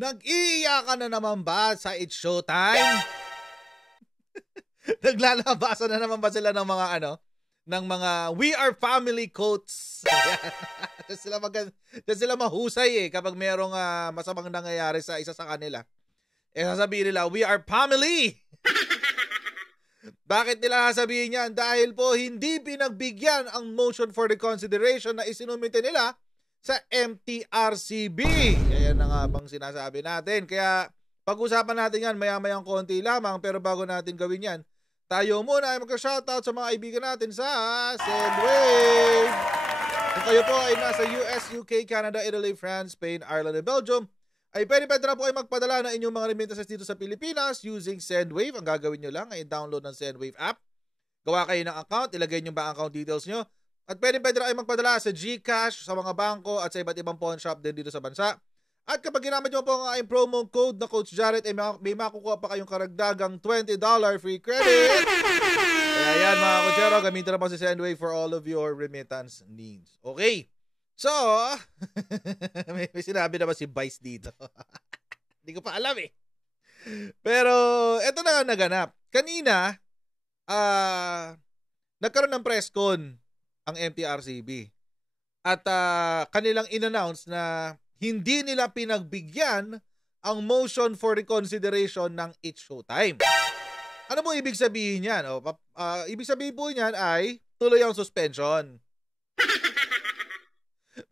Nag-iiyakan na naman ba sa It's Showtime? Naglalabasan na naman ba sila ng mga ng mga We Are Family quotes? Diyan sila mahusay kapag merong masamang nangyayari sa isa sa kanila. Sasabihin nila, We Are Family! Bakit nila sasabihin yan? Dahil po hindi pinagbigyan ang motion for reconsideration na isinumite nila sa MTRCB. Kaya na nga bang sinasabi natin. Kaya pag-usapan natin yan maya-mayang konti lamang. Pero bago natin gawin yan, tayo muna ay magka-shoutout sa mga kaibigan natin sa Sendwave. Kung kayo po ay nasa US, UK, Canada, Italy, France, Spain, Ireland, and Belgium, ay pwede na po ay magpadala ng inyong mga remittances dito sa Pilipinas using Sendwave. Ang gagawin nyo lang ay download ng Sendwave app. Gawa kayo ng account, ilagay nyo ba ang account details nyo. At pwede na ay magpadala sa GCash, sa mga bangko at sa iba't ibang pawn shop din dito sa bansa. At kapag ginamit nyo po ang aking promo code na Coach Jarrett, ay may makukuha pa kayong karagdagang $20 free credit. Kaya yan mga Coachero, gamitin na po si Sendwave for all of your remittance needs. Okay. So, may sinabi na ba si Vice dito? Hindi ko pa alam Pero, eto na nga naganap. Kanina, nagkaroon ng press con ang MTRCB. At kanilang in-announce na hindi nila pinagbigyan ang motion for reconsideration ng It's Showtime. Ano mo ibig sabihin yan? Ibig sabihin po niyan ay tuloy ang suspension.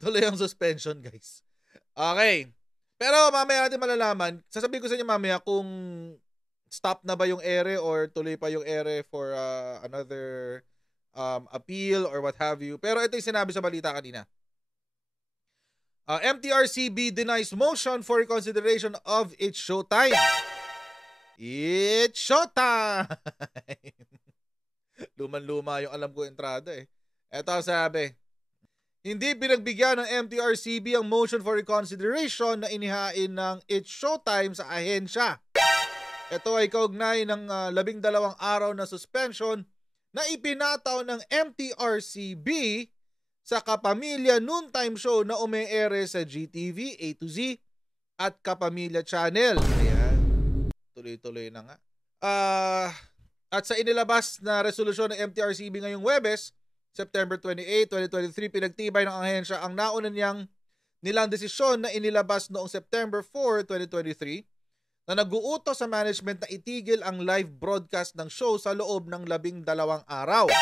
Tuloy ang suspension, guys. Okay. Pero mamaya natin malalaman. Sasabihin ko sa inyo mamaya kung stop na ba yung ere or tuloy pa yung ere for another appeal or what have you. Pero ito yung sinabi sa balita kanina. MTRCB denies motion for reconsideration of It's Showtime. It's Showtime! Luman-luma yung alam ko entrada Ito ang sabi. Hindi pinagbigyan ng MTRCB ang motion for reconsideration na inihain ng It's Showtime sa ahensya. Ito ay kaugnay ng 12 araw na suspension na ipinataw ng MTRCB sa Kapamilya Noontime Show na ume-ere sa GTV, A to Z at Kapamilya Channel. Ayan, tuloy-tuloy na nga. At sa inilabas na resolusyon ng MTRCB ngayong Huwebes, September 28, 2023, pinagtibay ng ahensya ang nauna nilang desisyon na inilabas noong September 4, 2023 na nag-uutos sa management na itigil ang live broadcast ng show sa loob ng 12 araw.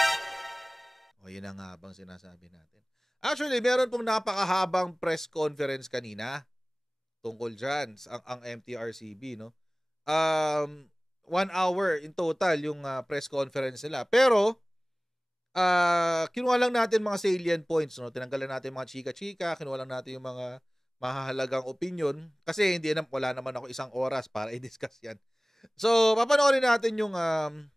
O yun ang nga bang sinasabi natin. Actually, meron pong napakahabang press conference kanina tungkol dyan ang MTRCB. No? 1 hour in total yung press conference nila. Pero, kinuha lang natin mga salient points. No? Tinanggalan natin mga chika-chika, kinuha lang natin yung mga mahahalagang opinion kasi wala naman ako 1 oras para i-discuss yan. So, papanoorin natin yung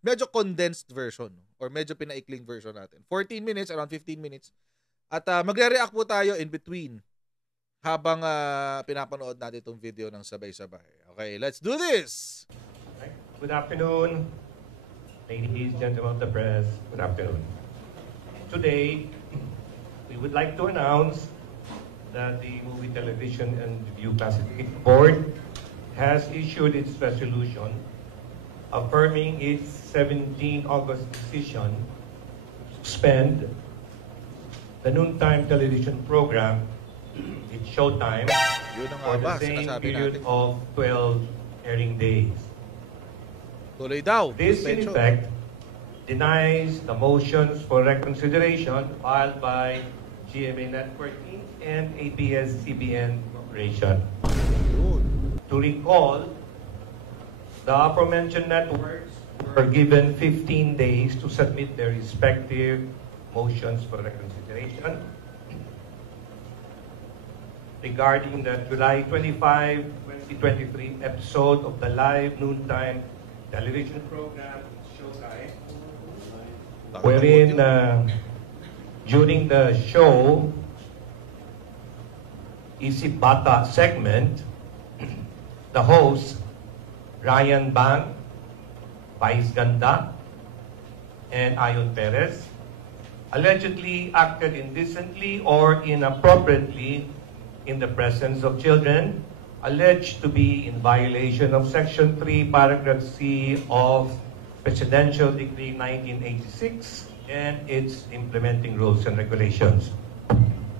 medyo condensed version or medyo pinaikling version natin. 14 minutes, around 15 minutes. At magre-react po tayo in between habang pinapanood natin itong video ng sabay-sabay. Okay, let's do this! Good afternoon, ladies, gentlemen of the press. Good afternoon. Today, we would like to announce that the Movie, Television, and Review Classification Board has issued its resolution affirming its 17 August decision to suspend the noontime television program, It's Showtime, for the same period of 12 airing days. Tuloy daw. This, in effect, denies the motions for reconsideration filed by GMA Network Inc. and ABS-CBN Corporation. To recall, the aforementioned networks were given 15 days to submit their respective motions for reconsideration regarding the July 25, 2023 episode of the live noontime television program Showtime, wherein during the show Isip Bata segment, the host, Ryan Bang, Vice Ganda, and Ayon Perez, allegedly acted indecently or inappropriately in the presence of children alleged to be in violation of Section 3, Paragraph C of Presidential Decree 1986 and its implementing rules and regulations.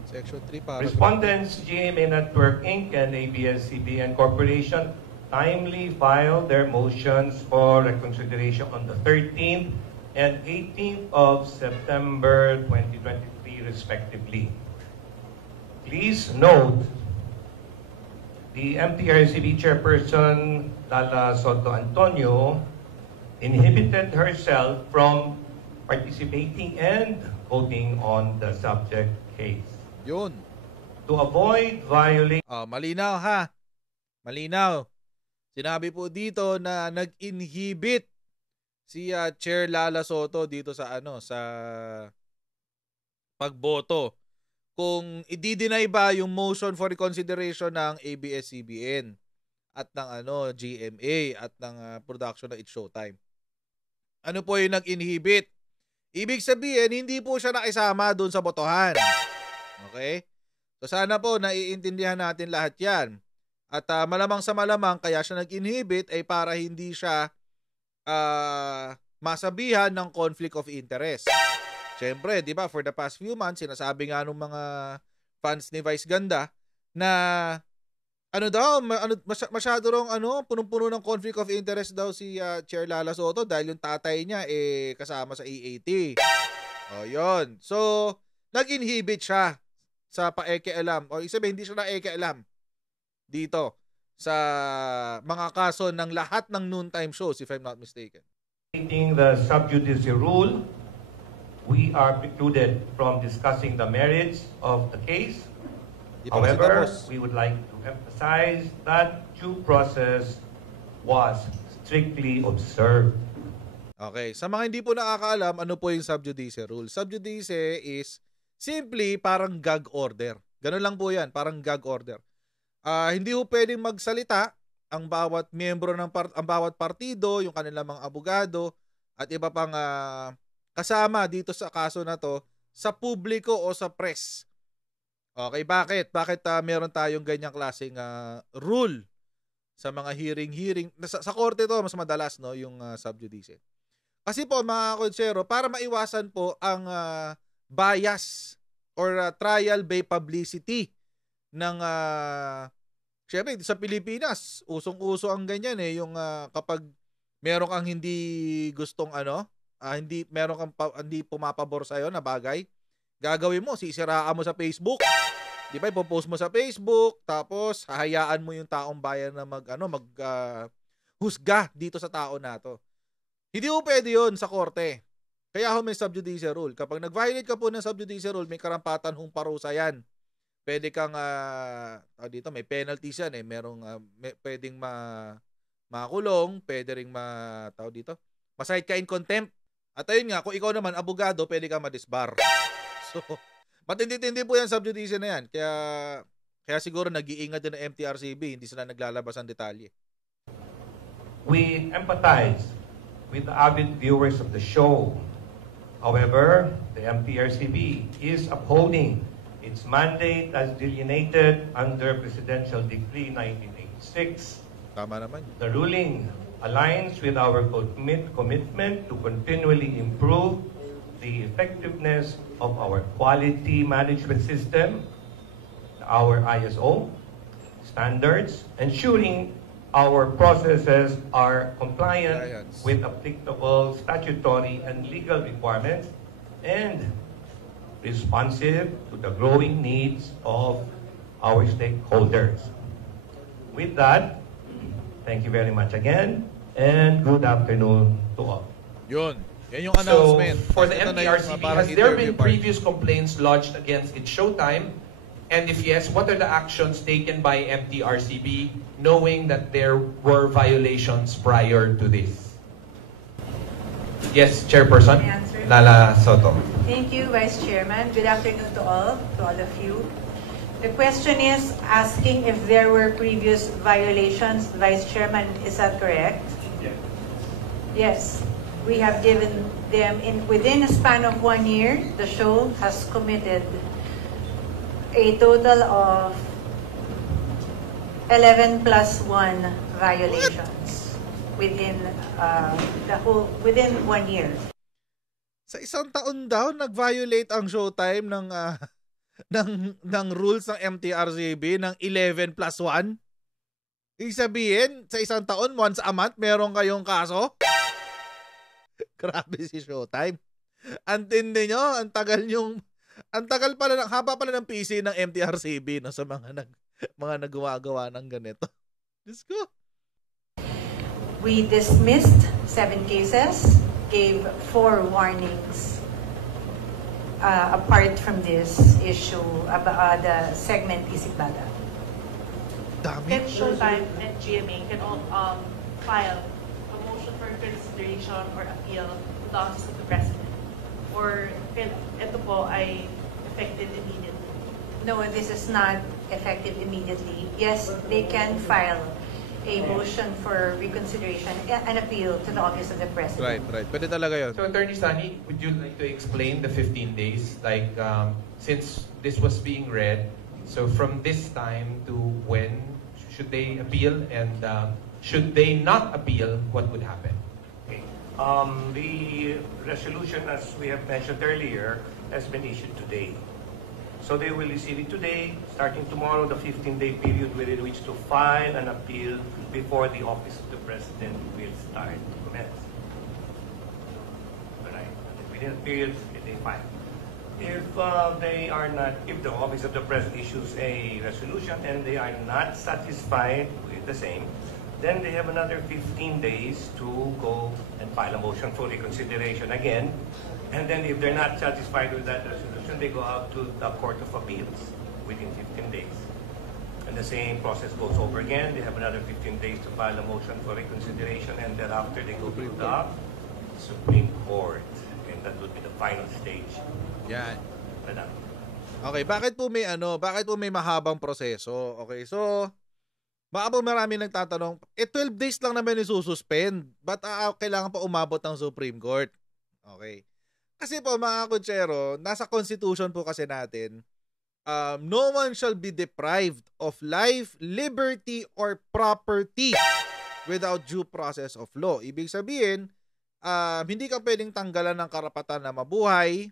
Section 3 para Respondents, GMA Network Inc. and ABS-CBN Corporation timely filed their motions for reconsideration on the 13th and 18th of September 2023, respectively. Please note, the MTRCB Chairperson, Lala Soto Antonio, inhibited herself from participating and voting on the subject case. Yun. To avoid violating... Malinaw ha. Malinaw. Sinabi po dito na nag-inhibit si Chair Lala Soto dito sa sa pagboto. Kung i-deny ba yung motion for reconsideration ng ABS-CBN at ng GMA at ng production ng It's Showtime. Ano po yung nag-inhibit? Ibig sabihin, hindi po siya nakisama doon sa botohan. Okay? So sana po naiintindihan natin lahat yan. At malamang sa malamang kaya siya nag-inhibit ay para hindi siya masabihan ng conflict of interest. Siyempre, di ba, for the past few months, sinasabi nga ng mga fans ni Vice Ganda na masyado rong punong-puno ng conflict of interest daw si Chair Lala Soto dahil yung tatay niya kasama sa EAT. Yun. So, nag-inhibit siya sa paekealam. O isabi, hindi siya na-ekealam dito sa mga kaso ng lahat ng noontime shows, if I'm not mistaken. The sub judice rule, we are precluded from discussing the merits of the case. However, we would like to emphasize that due process was strictly observed. Okay, sa mga hindi po nakakaalam, ano po yung sub judice rule? Sub judice is simply parang gag order. Ganun lang po yan, parang gag order. Hindi po pwedeng magsalita ang bawat miyembro ng ang bawat partido, yung kanilang mga abogado at iba pang kasama dito sa kaso na to sa publiko o sa press. Okay, bakit? Bakit meron tayong ganyang klaseng rule sa mga hearing? Sa korte to mas madalas yung sub judice. Kasi po mga konsero, para maiwasan po ang bias or trial by publicity ng syempre sa Pilipinas, usong-uso ang ganyan yung kapag meron kang hindi gustong hindi pumapabor sa iyo na bagay, gagawin mo, sisiraan mo sa Facebook. 'Di ba? Ipo-post mo sa Facebook, tapos hahayaan mo yung taong bayan na husga dito sa tao na to. Hindi mo pwede 'yon sa korte. Kaya may sub judice rule. Kapag nag-violate ka po ng sub judice rule, may karampatan hong parusa yan. Pwede kang dito may penalties yan merong pwedeng makulong, pwede ring ma-cite ka in contempt. At ayun nga, kung ikaw naman abogado, pwede ka ma-disbar. So, matindi-tindi po yan sub judice na yan. Kaya siguro nag-iingat din ng MTRCB, hindi sila naglalabas ang detalye. We empathize with the avid viewers of the show. However, the MTRCB is upholding its mandate as delineated under Presidential Decree 1986. Tama naman. The ruling aligns with our commitment to continually improve the effectiveness of our quality management system, our ISO standards, ensuring our processes are compliant with applicable statutory and legal requirements and responsive to the growing needs of our stakeholders. With that, thank you very much again, and good afternoon to all. Yun. Yan yung announcement. So, for the MTRCB, has there been previous complaints lodged against It's Showtime? And if yes, what are the actions taken by MTRCB knowing that there were violations prior to this? Yes, Chairperson Lala Soto. Thank you, Vice Chairman. Good afternoon to all of you. The question is asking if there were previous violations. Vice Chairman, is that correct? Yes. Yes. We have given them within a span of 1 year, the show has committed a total of 11 plus 1 violations within within 1 year. Sa isang taon daw nag-violate ang Showtime ng ng rules ng MTRCB ng 11 plus 1. Ibig sabihin, sa isang taon, once a month, meron kayong kaso? Grabe si Showtime. Antindi nyo, ang tagal pala, haba pala ng PC ng MTRCB no, sa mga nagumagawa ng ganito. Diyos ko. We dismissed 7 cases, gave 4 warnings. Apart from this issue, the segment Isikbada. Can Showtime and GMA can all file a motion for consideration or appeal to the Office of the President? Or ito po ay effective immediately? No, this is not effective immediately. Yes, they can file a motion for reconsideration and appeal to the Office of the President. Right. Pwede talaga yun. So, Attorney Sani, would you like to explain the 15 days? Like, since this was being read, so from this time to when should they appeal, and should they not appeal, what would happen? Okay. The resolution, as we have mentioned earlier, has been issued today. So they will receive it today. Starting tomorrow, the 15-day period within which to file an appeal before the Office of the President will start to commence. Right. Within the period, they file. If if the Office of the President issues a resolution and they are not satisfied with the same, then they have another 15 days to go and file a motion for reconsideration again. And then if they're not satisfied with that resolution, they go out to the Court of Appeals within 15 days. And the same process goes over again. They have another 15 days to file a motion for reconsideration, and thereafter they go to the Supreme Court. And that would be the final stage. Yan. Okay, bakit po may mahabang proseso? Okay, so baka po marami nagtatanong, 12 days lang naman isususpend. Ba't kailangan pa umabot ng Supreme Court? Okay. Kasi po mga kutsero, nasa Constitution po kasi natin, no one shall be deprived of life, liberty, or property without due process of law. Ibig sabihin, hindi ka pwedeng tanggalan ng karapatan na mabuhay,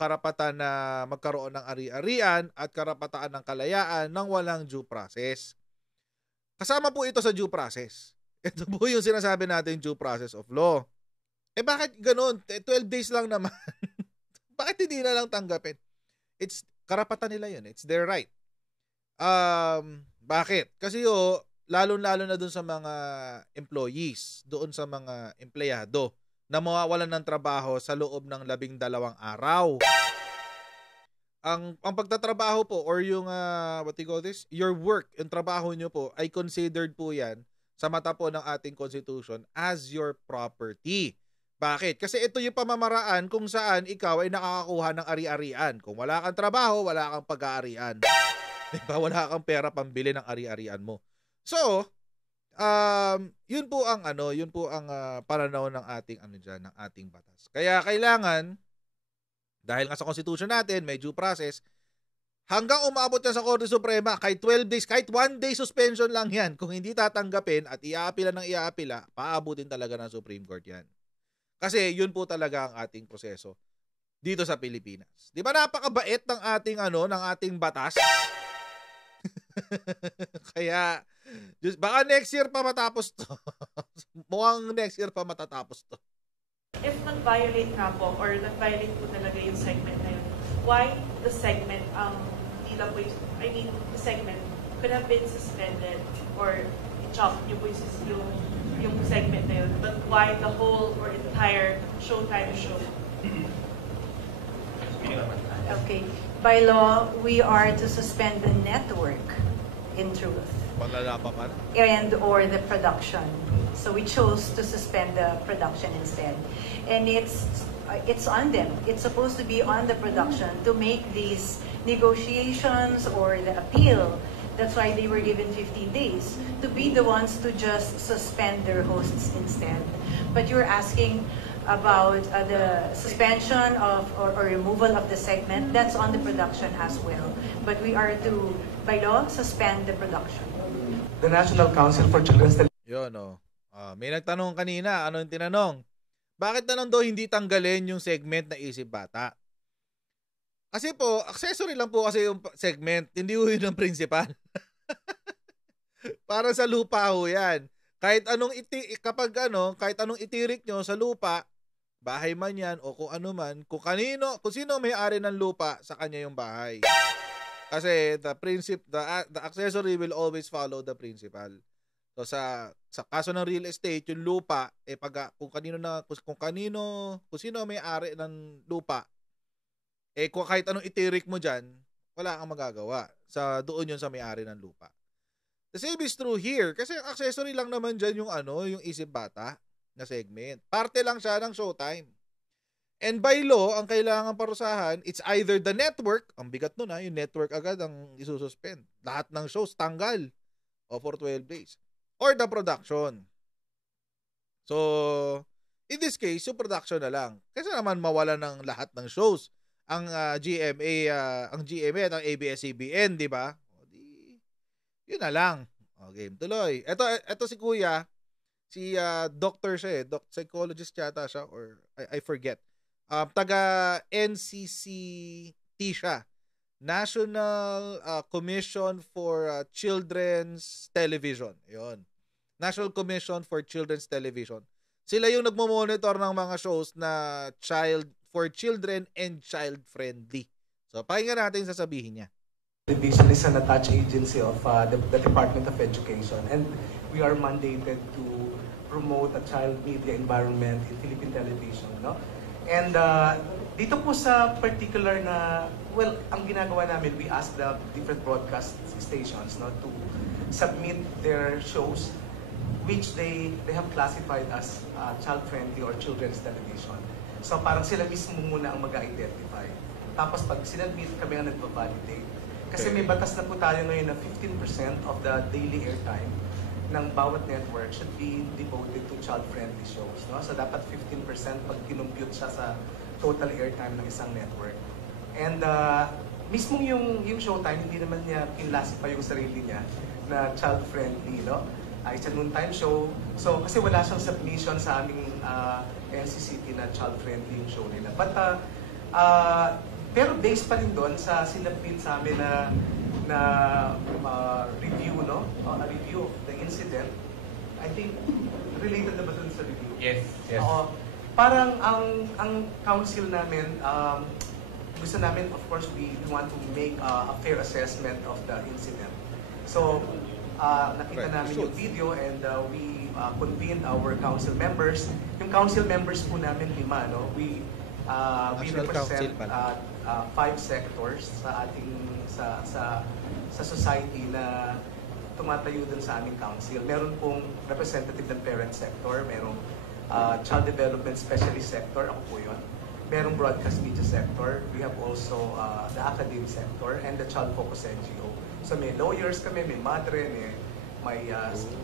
karapatan na magkaroon ng ari-arian, at karapatan ng kalayaan nang walang due process. Kasama po ito sa due process. Ito po yung sinasabi natin, due process of law. Bakit ganun? 12 days lang naman. Bakit hindi na lang tanggapin? It's karapatan nila yun. It's their right. Bakit? Kasi lalo-lalo na dun sa mga employees, doon sa mga empleyado na mawawalan ng trabaho sa loob ng 12 araw. Ang pagtatrabaho po or yung what do you call this? Your work, yung trabaho nyo po ay considered po yan sa mata po ng ating Constitution as your property. Bakit? Kasi ito yung pamamaraan kung saan ikaw ay nakakakuha ng ari-arian. Kung wala kang trabaho, wala kang pag-aarian. Diba? Wala kang pera pambili ng ari-arian mo. So, yun po ang pananaw ng ating ng ating batas. Kaya kailangan, dahil nga sa Constitution natin, may due process, hanggang umabot yan sa Korte Suprema, kahit 12 days, kahit 1 day suspension lang yan. Kung hindi tatanggapin at iaapila ng iaapila, paabutin talaga ng Supreme Court yan. Kasi yun po talaga ang ating proseso dito sa Pilipinas. Di ba napakabait ng ating ng ating batas? Kaya baka next year pa matapos to. Mukhang next year pa matatapos to. If nag-violate nga po or nag-violate po talaga yung segment na yun, why the segment, the segment could have been suspended or i-chop nyo po yung segment na yun, but why the whole or entire Showtime show? Okay. By law, we are to suspend the network, in truth. And or the production. So we chose to suspend the production instead. And it's on them. It's supposed to be on the production to make these negotiations or the appeal. That's why they were given 15 days to be the ones to just suspend their hosts instead. But you're asking about the suspension of or removal of the segment. That's on the production as well. But we are to, by law, suspend the production. the National Council for Children's Television. Yun, may nagtanong kanina, ano yung tinanong? Bakit na lang daw hindi tanggalin yung segment na Isip Bata? Kasi po, accessory lang po kasi yung segment, hindi ho yun ang principal. Para sa lupa ho yan. Kahit anong kahit anong itirik nyo sa lupa, bahay man yan o kung ano man, kung sino may-ari ng lupa, sa kanya yung bahay. Kasi the accessory will always follow the principal. So sa kaso ng real estate, yung lupa kung sino may-ari ng lupa, kung kahit anong itirik mo diyan, wala kang magagawa. Doon yun sa may-ari ng lupa. The same is true here kasi accessory lang naman diyan yung Isip Bata na segment. Parte lang siya ng Showtime. And by law, ang kailangan parusahan, it's either the network, ang bigat nun yung network agad ang isususpend. Lahat ng shows tanggal for 12 days. Or the production. So, in this case, yung production na lang. Kasi naman mawala ng lahat ng shows. Ang GMA at ang ABS-CBN, di ba? Yun na lang. Game tuloy. Ito si Kuya, si doctor siya psychologist yata siya or I forget. Taga NCCT siya. National Commission for Children's Television. Yun. National Commission for Children's Television. Sila yung nagmo-monitor ng mga shows na for children and child-friendly. So, pakinggan natin sasabihin niya. Television is an attached agency of the Department of Education, and we are mandated to promote a child media environment in Philippine television, no? And dito po sa particular na, ang ginagawa namin, we ask the different broadcast stations, no, to submit their shows which they have classified as child-friendly or children's television. So parang sila mismo muna ang mag-identify. Tapos pag sinabit, kami ang nagbabalidate. Kasi may batas na po tayo ngayon na 15% of the daily airtime ng bawat network should be devoted to child-friendly shows. No? So dapat 15% pag kinumpute siya sa total airtime ng isang network. And mismo yung Showtime, hindi naman niya kinlasify yung sarili niya na child-friendly. No? It's a noontime show. So kasi wala siyang submission sa aming NCCT na child-friendly yung show nila. But pero based pa rin doon sa sinabit sa amin na review, no? A review of the incident. I think related na ba dun sa review? Yes. Parang ang council namin, gusto namin, of course, we want to make a fair assessment of the incident. So, nakita namin yung video and we convened our council members. Yung council members po namin 5, no? We represent 5 sectors sa ating sa society na tumatayo dun sa aming council. Meron pong representative ng parent sector, merong child development specialist sector, ako po yun. Merong broadcast media sector. We have also the academic sector and the child focus NGO. So may lawyers kami, may madre, may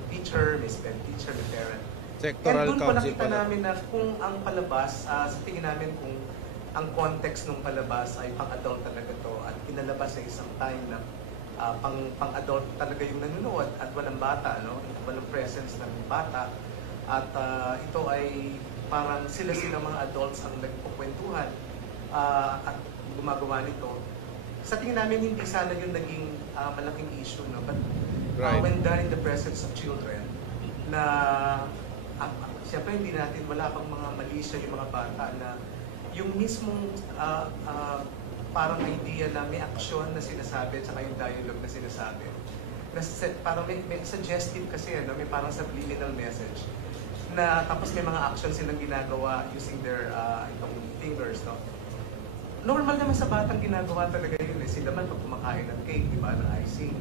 teacher, may SPED teacher, may parent. Sectoral and doon po council nakita namin na kung ang palabas, sa tingin namin kung ang context ng palabas ay pang-adult talaga to at pinalabas sa isang time na pang-adult talaga yung nanonood at walang bata, no? Walang presence ng bata. At ito ay parang sila mga adults ang nagkukwentuhan at gumagawa nito. Sa tingin namin, hindi sana yung naging malaking issue, no? But when done in the presence of children, na siyempre hindi natin, wala pang mga malisya yung mga bata na yung mismong parang idea na may aksyon na sinasabi at saka yung dialogue na sinasabi. Parang may suggestive kasi, no? May parang subliminal message na tapos may mga action silang ginagawa using their itong fingers, no? Normal naman sa batang ginagawa talaga yun. Sila man pag kumakain ng cake, di ba, ng icing,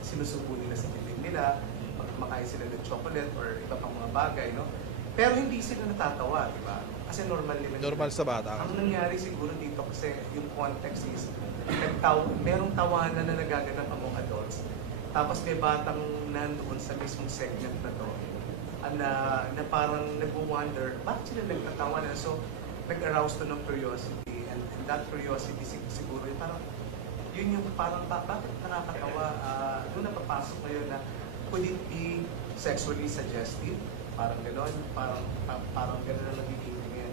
sinusubo nila sa bibig nila, pag kumakain sila ng chocolate or iba pang mga bagay, no? Pero hindi sila natatawa, di ba? Kasi normal nila. Normal sa bata. Ang nangyari siguro dito kasi yung context is merong tawanan na nagaganap among adults. Tapos may batang nandoon sa mismong segment na to na parang nag-wonder, bakit sila nagtatawa na? So, nag-arouse to ng curiosity. And that curiosity siguro, parang yun yung parang bakit nakakatawa, doon napapasok ngayon na could it be sexually suggestive? Parang gano'n, parang gano'n na nagiging tingin.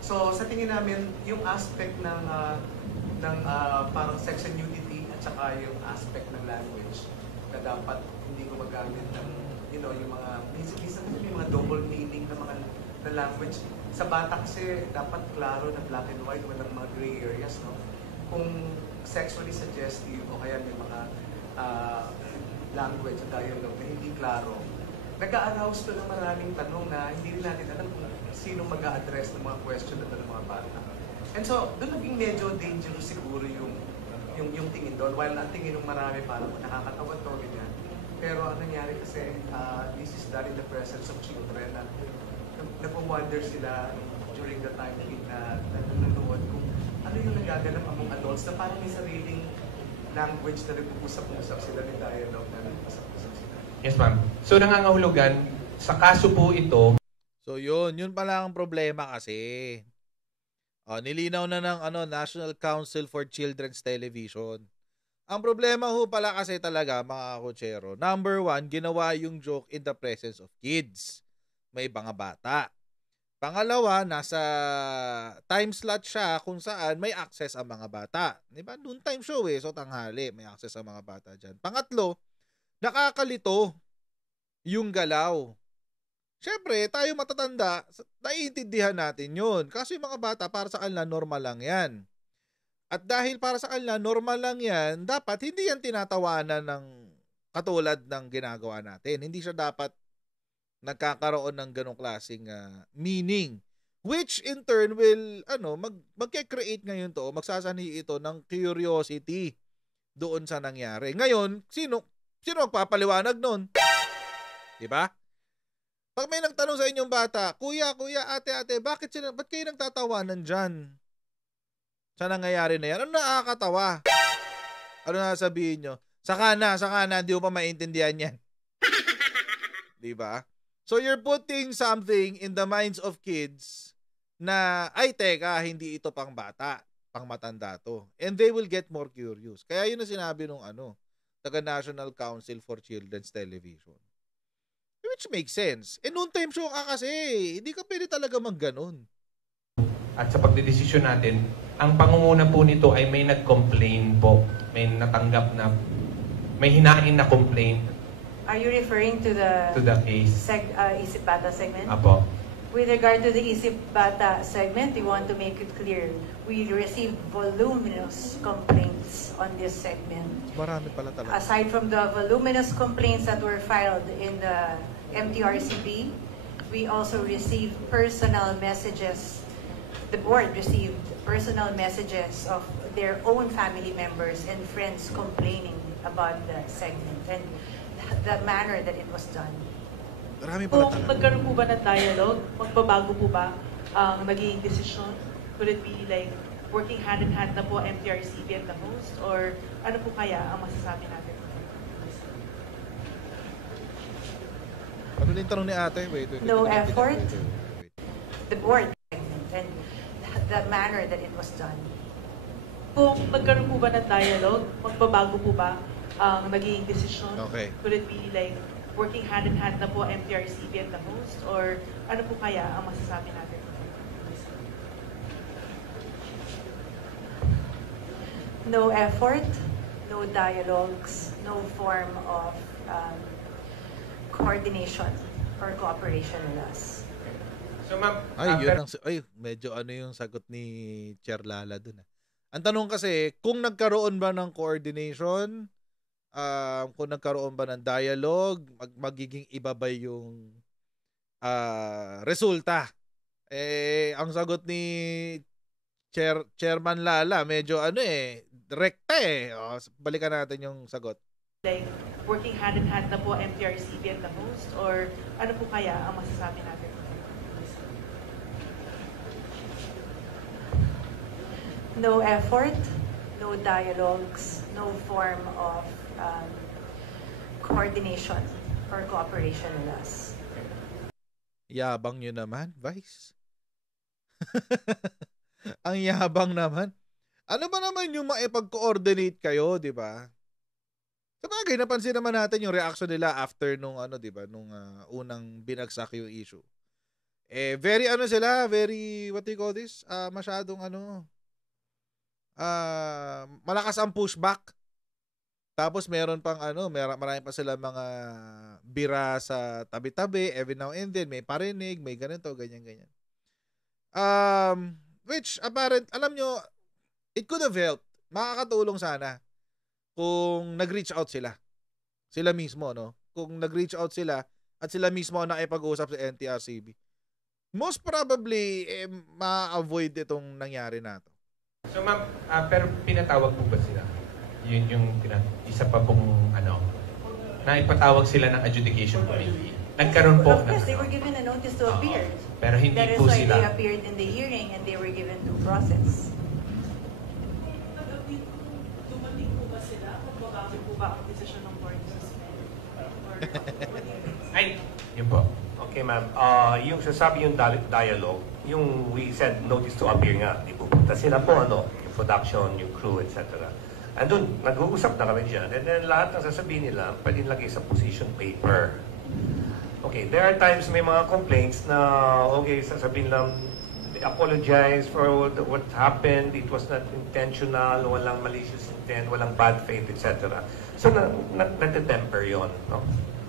So sa tingin namin, yung aspect ng parang sex and nudity at saka yung aspect ng language na dapat hindi gumagamit ng, yung mga, minsan may mga double meaning na mga na language. Sa bata kasi dapat klaro na black and white, walang mga gray areas, no? Kung sexually suggestive o kaya may mga language at dialogue na hindi klaro, nag-a-arouse to ng maraming tanong na hindi rin natin alam kung sino mag-a-address ng mga question na ng mga bata. And so, doon naging medyo dangerous siguro yung tingin doon. While ang tingin ng marami parang nakakatawa to, ganyan. Pero ang nangyari kasi, this is done in the presence of children na nag-wonder sila during the time na nanonood kung ano yung nagaganap among adults na parang may sariling language na nag-uusap-usap sila, may dialogue na nag-uusap-usap sila. Yes, ma'am. So, nangangahulugan, sa kaso po ito... So, yun pala ang problema kasi. Nilinaw na ng National Council for Children's Television. Ang problema ho pala kasi talaga, mga kutsero, number 1, ginawa yung joke in the presence of kids. May mga bata. Pangalawa, nasa time slot siya kung saan may access ang mga bata. Diba? Noon time show so tanghali, may access ang mga bata dyan. Pangatlo, nakakalito yung galaw. Siyempre, tayo matatanda, naiintindihan natin yun. Kasi yung mga bata, para sa kanila, normal lang yan. At dahil para sa kanila, normal lang yan, dapat hindi yan tinatawanan ng katulad ng ginagawa natin. Hindi siya dapat nagkakaroon ng ganong klaseng meaning. Which in turn will, magke-create ngayon to, magsasani ito ng curiosity doon sa nangyari. Ngayon, sino magpapaliwanag nun? Diba? Pag may nagtanong sa inyong bata, kuya, ate, ba't kayo nagtatawanan dyan? Sa nangyayari na yan? Ano nakakatawa? Ano nasabihin nyo? Saka na, hindi mo pa maintindihan yan. Diba? So you're putting something in the minds of kids na, ay teka, hindi ito pang bata, pang matanda to. And they will get more curious. Kaya yun ang sinabi nung taga National Council for Children's Television. Which makes sense. Noon time show ka kasi. Hindi ka pwede talaga magganon. At sa pagdedesisyon natin, ang pangunguna po nito ay may nag-complain po. May natanggap na, may hinain na complaint. Are you referring to the case? Isip Bata segment? Apo. With regard to the Isip Bata segment, we want to make it clear. We received voluminous complaints on this segment. Marami pala talaga. Aside from the voluminous complaints that were filed in the MTRCB, we also received personal messages. The board received personal messages of their own family members and friends complaining about the segment and the manner that it was done. Marami pala Kung talaga. magkaroon po ba ng dialogue, magbabago po ba ang naging desisyon? Could it be like working hand in hand na po MTRCB at the host? Or ano po kaya ang masasabi natin? Ano din tanong ni ate? Wait. No effort. The board and the manner that it was done. Kung magkaroon po ba ng dialogue, magbabago po ba ang naging desisyon? Okay. Could it be like working hand in hand na po MTRCB at the host? Or ano po kaya ang masasabi natin? No effort, no dialogues, no form of coordination or cooperation with us. So, ma'am, medyo yung sagot ni Chair Lala dun. Ang tanong kasi, kung nagkaroon ba ng coordination, kung nagkaroon ba ng dialogue, magiging iba ba yung resulta? Ang sagot ni Chairman Lala, medyo rekta balikan natin yung sagot. Like working hand in hand na po MTRCB at the host? Or ano po kaya ang masasabi natin? No effort, no dialogues, no form of coordination or cooperation with us. Yabang nyo naman, Vice. Ang yabang naman. Ano ba naman yung maipag-coordinate kayo, di ba? Sabagay, napansin naman natin yung reaction nila after nung di ba, nung unang binagsak yung issue. Very very, what do you call this? Masyadong malakas ang pushback. Tapos meron pang marami pa sila mga bira sa tabi-tabi, every now and then may parinig, may ganito, ganyan. Which alam nyo, it could have helped. Makakatulong sana kung nag-reach out sila. Sila mismo, no? Kung nag-reach out sila at sila mismo na ipag-usap sa NTRCB. Most probably, ma-avoid itong nangyari na to. So ma'am, pero pinatawag po ba sila? Yun yung isa pa pong na ipatawag sila ng adjudication committee. Nagkaroon po. Of course, they were given a notice to appear. Pero hindi that po is why sila. They appeared in the hearing and they were given due process. Dumating po ba sila? Magbabago po ba ang desisyon ng board to suspend? Ay, yun po. Okay, ma'am. Yung sasabi yung dialogue, yung we said notice to appear nga, ipupunta sila po, yung production, yung crew, etc. Andun, nag-uusap na kami dyan. And then lahat ng sasabihin nila, pwede lagay sa position paper. Okay, there are times may mga complaints na, okay, sasabihin lang, they apologize for what happened, it was not intentional, walang malicious intent, walang bad faith, etc. So, nag-temper yun, no?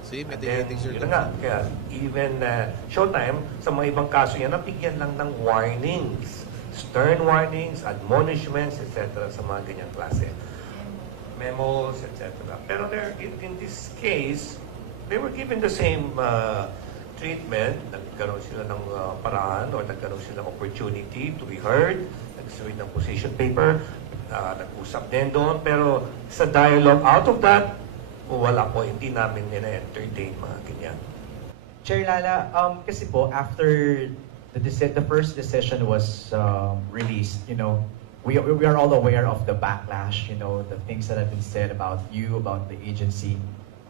See, mitigating yun nga, kaya even Showtime, sa mga ibang kaso yan, nabigyan lang ng warnings, stern warnings, admonishments, etc. sa mga ganyang klase. Memos, etc. Pero in this case, they were given the same treatment. Nagkaroon sila ng paraan o nagkaroon sila ng opportunity to be heard, nag-submit ng position paper, nag-usap din doon. Pero sa dialogue, out of that, wala po, hindi namin nina-entertain mga ganyan. Chair Lala, kasi po, after the first decision was released, we are all aware of the backlash, the things that have been said about you, about the agency.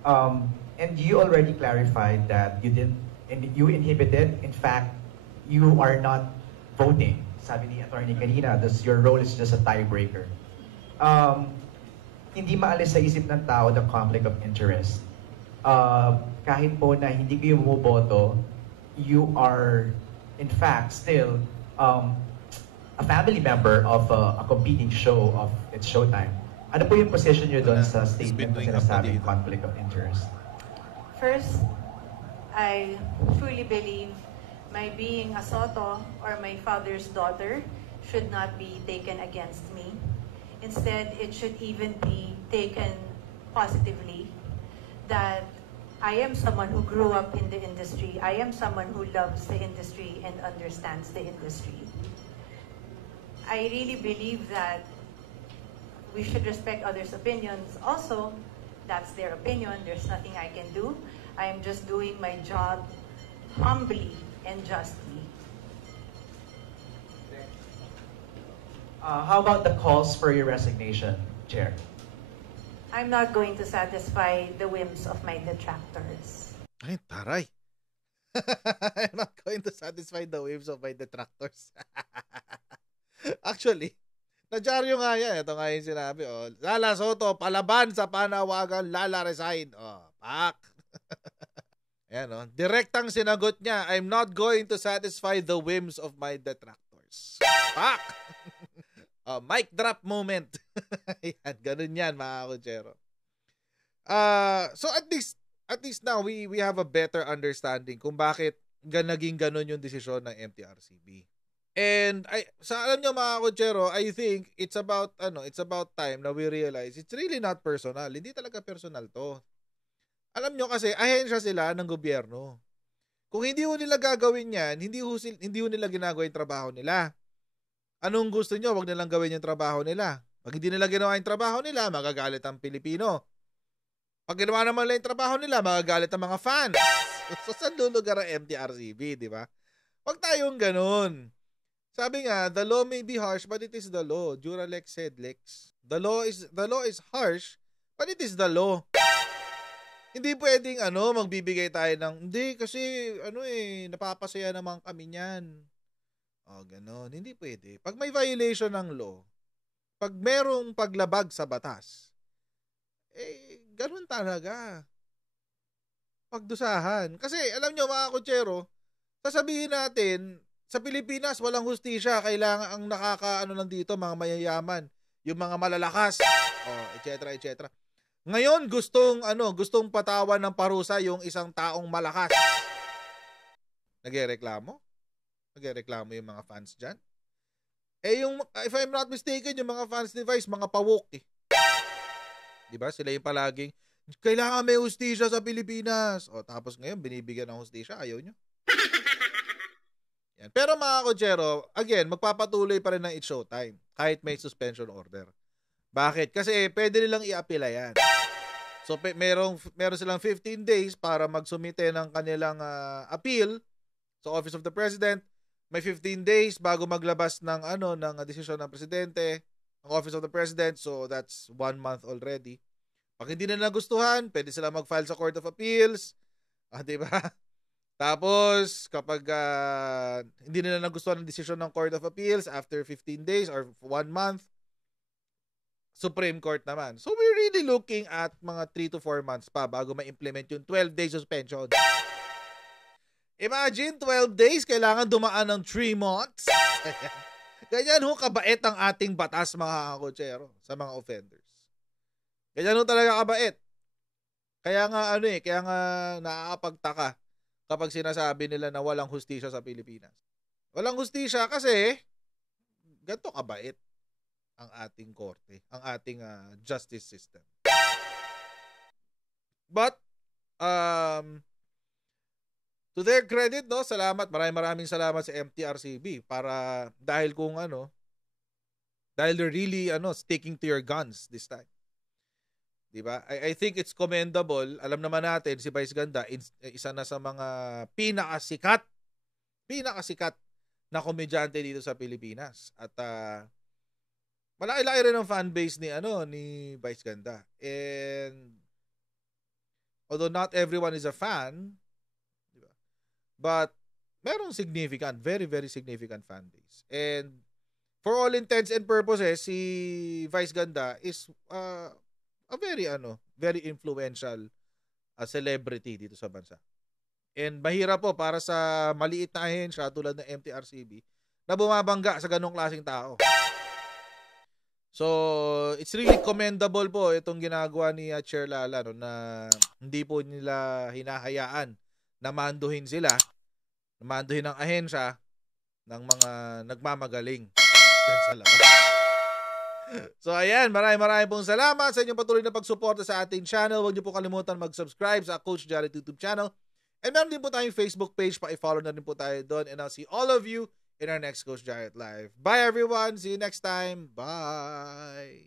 And you already clarified that you inhibited, in fact, you are not voting. Sabi ni Attorney kanina, your role is just a tiebreaker. Hindi maalis sa isip ng tao the conflict of interest. Kahit po na hindi kayo bumoboto, you are, in fact, still a family member of a competing show of It's Showtime. Ano po yung position nyo doon sa statement na sinasabing conflict of interest? First, I truly believe my being a Soto or my father's daughter should not be taken against me. Instead, it should even be taken positively that I am someone who grew up in the industry. I am someone who loves the industry and understands the industry. I really believe that we should respect others' opinions. Also, that's their opinion. There's nothing I can do. I am just doing my job humbly and justly. How about the calls for your resignation, Chair? I'm not going to satisfy the whims of my detractors. Ay, taray. I'm not going to satisfy the whims of my detractors. Actually, nadyaryo nga yan. Ito nga yung sinabi. Lala Soto, palaban sa panawagan, Lala resign. Pak. Ayan, direktang sinagot niya, I'm not going to satisfy the whims of my detractors. Pak. Mic drop moment. Yan, ganun yan, mga kutsero. So at least now we have a better understanding kung bakit naging ganun yung desisyon ng MTRCB. And alam nyo, mga kutsero, I think it's about time na we realize it's really not personal. Hindi talaga personal to. Alam nyo kasi ahensya sila ng gobyerno. Kung hindi ho nila gagawin yan, hindi ho nila ginagawa yung trabaho nila. Anong gusto nyo? Huwag nilang gawin yung trabaho nila. Pag hindi nila ginawa yung trabaho nila, magagalit ang Pilipino. Pag ginawa naman nila yung trabaho nila, magagalit ang mga fans. So, saan lulugar ang MTRCB, di ba? Huwag tayong ganun. Sabi nga, the law may be harsh, but it is the law. Duralex said Lex. The law is harsh, but it is the law. Hindi pwedeng magbibigay tayo ng, hindi kasi napapasaya naman kami niyan. Ganon. Hindi pwede. Pag may violation ng law, pag merong paglabag sa batas, ganun talaga. Pagdusahan. Kasi alam nyo mga kutsero, sasabihin natin, sa Pilipinas walang hustisya, kailangan ang nakakaano lang dito mga mayayaman, yung mga malalakas, etc. etc. Ngayon gustong patawan ng parusa yung isang taong malakas. Nagrereklamo yung mga fans diyan. Yung if I'm not mistaken, yung mga fans ni Vice, mga pawok eh. 'Di ba? Sila yung palaging kailangan may hustisya sa Pilipinas. Tapos ngayon binibigyan ng hustisya, ayaw nyo. Yan. Pero mga kutsero, again, magpapatuloy pa rin ng It's Showtime kahit may suspension order. Bakit? Kasi pwede nilang i-appeal yan. So meron silang 15 days para magsumite ng kanilang appeal sa Office of the President. May 15 days bago maglabas ng desisyon ng presidente, ang Office of the President. So that's 1 month already. Pag hindi na nagustuhan, pwede sila mag-file sa Court of Appeals. Diba? Tapos, kapag hindi na nagustuhan ng desisyon ng Court of Appeals after 15 days or 1 month, Supreme Court naman. So, we're really looking at mga 3 to 4 months pa bago ma-implement yung 12-day suspension. Imagine, 12 days, kailangan dumaan ng 3 months. Ganyan ho kabait ang ating batas, mga kakutsero, sa mga offenders. Ganyan ho talaga kabait. Kaya nga nakakapagtaka kapag sinasabi nila na walang hustisya sa Pilipinas. Walang hustisya kasi ganito kabait ang ating korte, ang ating justice system. But to their credit, no, salamat, maraming salamat sa MTRCB dahil they're really sticking to your guns this time. Diba? I think it's commendable. Alam naman natin si Vice Ganda isa na sa mga pinakasikat na komedyante dito sa Pilipinas. At malaki-laki rin ang fan base ni Vice Ganda. And although not everyone is a fan, diba? But merong significant, very very significant fan base. And for all intents and purposes, si Vice Ganda is a very influential celebrity dito sa bansa. And mahirap po para sa maliit na ahensya tulad ng MTRCB na bumabangga sa ganong klaseng tao. So, it's really commendable po itong ginagawa ni Chair Lala na hindi po nila hinahayaan na manduhin ang ahensya ng mga nagmamagaling dyan sa labas. So ayan, maraming pong salamat sa inyong patuloy na pagsuporta sa ating channel. Huwag niyo po kalimutan mag-subscribe sa Coach Jared YouTube channel. And meron din po tayong Facebook page, pa-follow na rin po tayo doon. And I'll see all of you in our next Coach Jared Live. Bye everyone, see you next time. Bye.